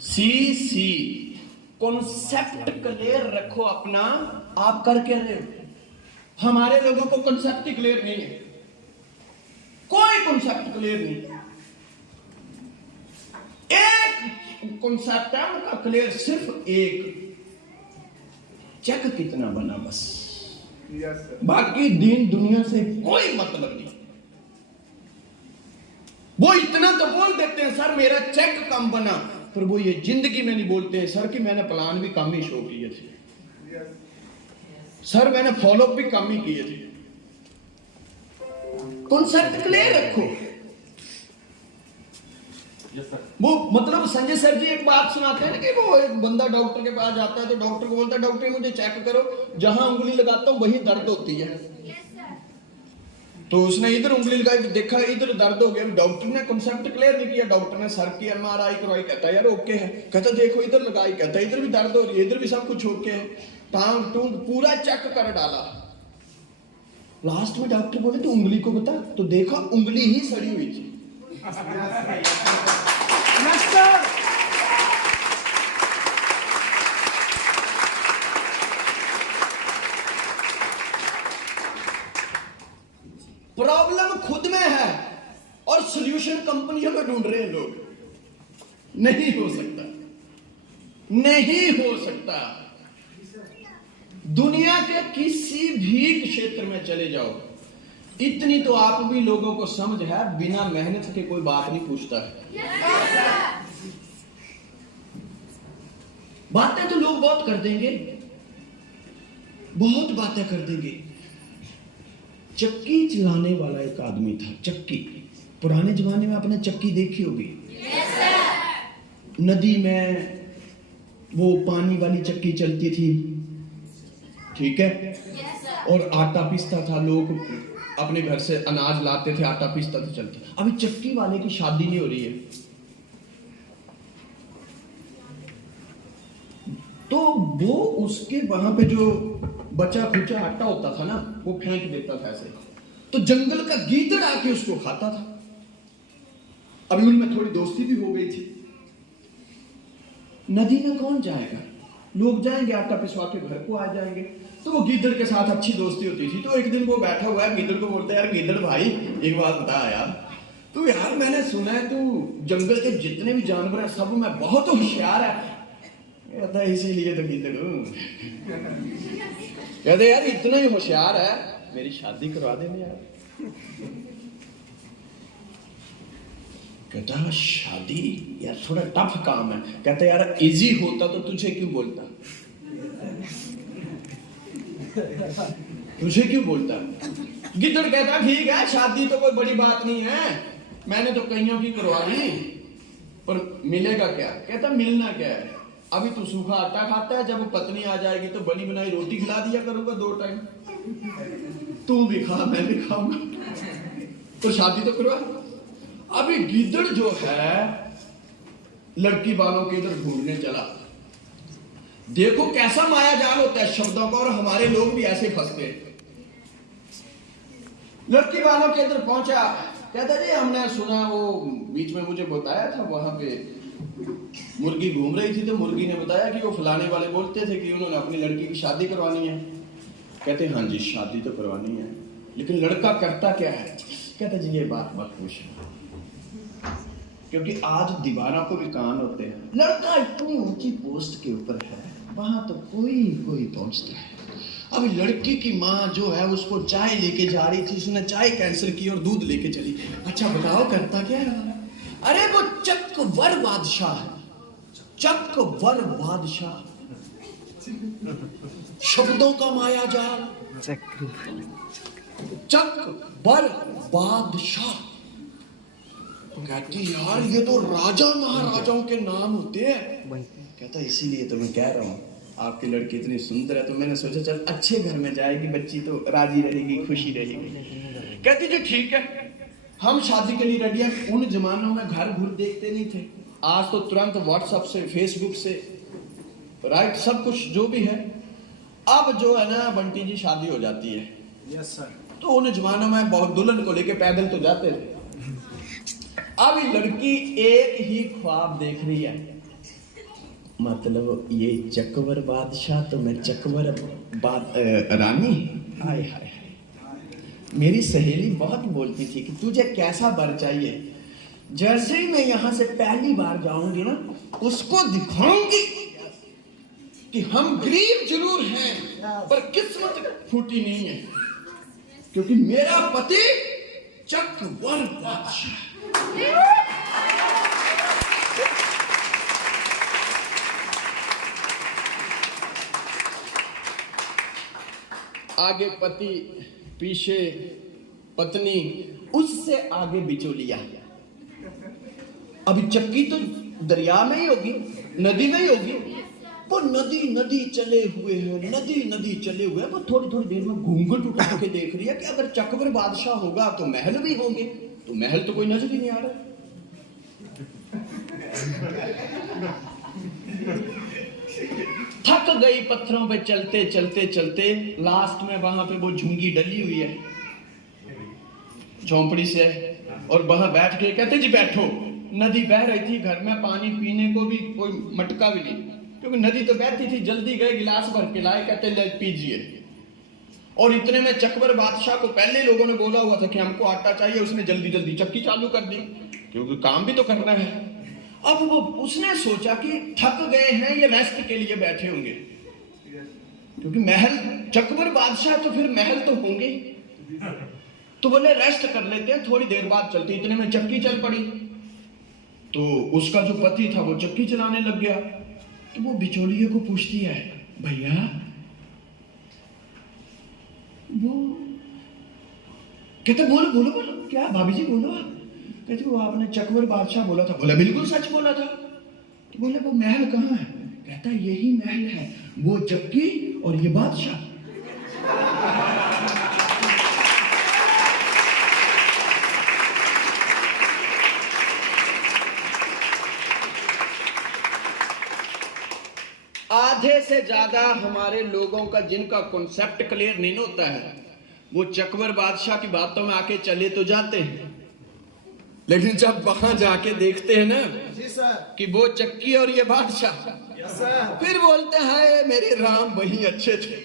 C concept clear रखो अपना। आप कर क्या रहे हो? हमारे लोगों को कॉन्सेप्ट क्लियर नहीं है, कोई कॉन्सेप्ट क्लियर नहीं। एक कॉन्सेप्ट है उनका क्लियर, सिर्फ एक, चेक कितना बना बस। बाकी दीन दुनिया से कोई मतलब नहीं। वो इतना तो बोल देते हैं सर मेरा चेक कम बना, पर वो ये जिंदगी में नहीं बोलते हैं सर कि मैंने प्लान भी कम ही शो किए थे, सर मैंने फॉलोअप भी कम ही किए थे। कॉन्सेप्ट क्लियर रखो। वो मतलब संजय सर जी एक बात सुनाते हैं ना कि वो एक बंदा डॉक्टर के पास जाता है तो डॉक्टर को बोलता है डॉक्टर मुझे चेक करो, जहां उंगली लगाता हूं वही दर्द होती है। तो उसने इधर उंगली लगाई, देखा इधर दर्द हो गया। डॉक्टर ने कॉन्सेप्ट क्लियर नहीं किया, डॉक्टर ने सर की एमआरआई करवाई, कहता है यार ओके है, कहता देखो इधर लगाई, कहता इधर भी दर्द हो रही है, इधर भी सब कुछ ओके है, टांग टूंग पूरा चेक कर डाला। लास्ट में डॉक्टर बोले तो उंगली को बता, तो देखा उंगली ही सड़ी हुई थी। प्रॉब्लम खुद में है और सॉल्यूशन कंपनियों में ढूंढ रहे हैं लोग। नहीं हो सकता, नहीं हो सकता। दुनिया के किसी भी क्षेत्र में चले जाओ, इतनी तो आप भी लोगों को समझ है, बिना मेहनत के कोई बात नहीं पूछता है। बातें तो लोग बहुत कर देंगे, बहुत बातें कर देंगे। चक्की चलाने वाला एक आदमी था, चक्की। पुराने जमाने में आपने चक्की देखी होगी, नदी में वो पानी वाली चक्की चलती थी, ठीक है, और आटा पीसता था, लोग अपने घर से अनाज लाते थे, आटा पीसता था, चलता। अभी चक्की वाले की शादी नहीं हो रही है, तो वो उसके वहां पे जो बचा खुचा आटा होता था ना, वो फेंक देता था ऐसे, तो जंगल का गीदड़ आके उसको खाता था। अभी उनमें थोड़ी दोस्ती भी हो गई थी। नदी में कौन जाएगा, लोग जाएंगे आटा पिसवा के घर को आ जाएंगे, तो वो गीदड़ के साथ अच्छी दोस्ती होती थी। तो एक दिन वो बैठा हुआ है, गीदड़ को बोलता है यार गीदड़ भाई एक बात बता यार, तू यार मैंने सुना है तू जंगल के जितने भी जानवर हैं सब में बहुत होशियार है। कहता इसीलिए तो गीदड़ हूं। कहते यार इतना ही होशियार है, मेरी शादी करवा देने यार। कहता शादी यार थोड़ा टफ काम है। कहता यार इजी होता तो तुझे क्यों बोलता, तुझे क्यों बोलता। गिद्दड़ कहता ठीक है शादी तो कोई बड़ी बात नहीं है, मैंने तो कईयों की करवा ली, पर मिलेगा क्या। कहता मिलना क्या है, अभी तू सूखा आटा खाता है, जब पत्नी आ जाएगी तो बनी बनाई रोटी खिला दिया करूंगा 2 टाइम, तू भी खा मैं भी खाऊंगा, तो शादी तो करवा। अभी गिद्दड़ जो है लड़की वालों के इधर ढूंढने चला। देखो कैसा माया जाल होता है शब्दों का, और हमारे लोग भी ऐसे फंसते। लड़की वालों के इधर पहुंचा, कहता जी हमने सुना, वो बीच में मुझे बताया था वहां पे मुर्गी घूम रही थी, तो मुर्गी ने बताया कि वो फलाने वाले बोलते थे कि उन्होंने अपनी लड़की की शादी करवानी है। कहते हाँ जी शादी तो करवानी है, लेकिन लड़का करता क्या है। कहता जी ये बात मत पूछो, क्योंकि आज दीवारों को भी कान होते हैं। लड़का इतनी ऊंची पोस्ट के ऊपर है, वहां तो कोई पहुंचता है। अभी लड़की की माँ जो है उसको चाय लेके जा रही थी, उसने चाय कैंसिल की और दूध लेके चली। अच्छा बताओ करता क्या है। अरे वो चकवर बादशाह है, चकवर बादशाह, शब्दों का माया जाल, चकवर बादशाह। कहती यार ये तो राजा महाराजाओं के नाम होते हैं। कहता इसीलिए तो मैं कह रहा हूँ आपकी लड़की इतनी सुंदर है, तो मैंने सोचा चल अच्छे घर में जाएगी, बच्ची तो राजी रहेगी, खुशी रहेगी। कहती जी ठीक है हम शादी के लिए रेडी हैं। उन जमानों में घर घुर देखते नहीं थे, आज तो तुरंत व्हाट्सएप से फेसबुक से राइट सब कुछ जो भी है। अब जो है ना बंटी जी शादी हो जाती है। Yes sir. तो उन जमानों में बहुत दुल्हन को लेके पैदल तो जाते थे। अब लड़की एक ही ख्वाब देख रही है, मतलब ये चकवर बादशाह तो मैं चकवर रानी। हाय हाय हाय। मेरी सहेली बहुत बोलती थी कि तुझे कैसा वर चाहिए। जैसे ही मैं यहाँ से पहली बार जाऊंगी ना, उसको दिखाऊंगी कि हम गरीब जरूर हैं पर किस्मत फूटी नहीं है, क्योंकि मेरा पति चकवर बादशाह। आगे पति, पीछे पत्नी, उससे आगे बिचौलिया। अभी चक्की तो दरिया में ही होगी, नदी में ही होगी। वो नदी नदी चले हुए हैं, नदी नदी चले हुए हैं। वो थोड़ी थोड़ी देर में घूंघट उठा के देख रही है कि अगर चकवर बादशाह होगा तो महल भी होंगे। तो महल तो कोई नजर ही नहीं आ रहा। थक गई पत्थरों पे चलते चलते चलते। लास्ट में वहां पे वो झुंगी डली हुई है झोंपड़ी से, और वहां बैठ के कहते जी बैठो। नदी बह रही थी, घर में पानी पीने को भी कोई मटका भी नहीं, क्योंकि नदी तो बहती थी। जल्दी गए, गिलास भर के लाए, कहते ले पीजिए। और इतने में चकवर बादशाह को पहले लोगों ने बोला हुआ था कि हमको आटा चाहिए। उसने जल्दी जल्दी चक्की चालू कर दी, क्योंकि काम भी तो करना है। अब वो उसने सोचा कि थक गए हैं, ये रेस्ट के लिए बैठे होंगे, क्योंकि महल चकवर बादशाह तो फिर महल तो होंगे। तो बोले रेस्ट कर लेते हैं, थोड़ी देर बाद चलती। इतने में चक्की चल पड़ी। तो उसका जो पति था वो चक्की चलाने लग गया। तो वो बिचौलिए को पूछती है, भैया वो कहते बोलो बोलो बोलो, क्या भाभी जी बोलो। कहते वो आपने चकवर बादशाह बोला था। बोला बिल्कुल सच बोला था। तो बोले वो महल कहाँ है। कहता यही महल है, वो चक्की और ये बादशाह। आधे से ज्यादा हमारे लोगों का जिनका कॉन्सेप्ट क्लियर नहीं होता है, वो चकवर बादशाह की बातों में आके चले तो जाते हैं, लेकिन जब वहां जाके देखते हैं ना कि वो चक्की और ये बादशाह, फिर बोलते हैं मेरे राम वही अच्छे थे।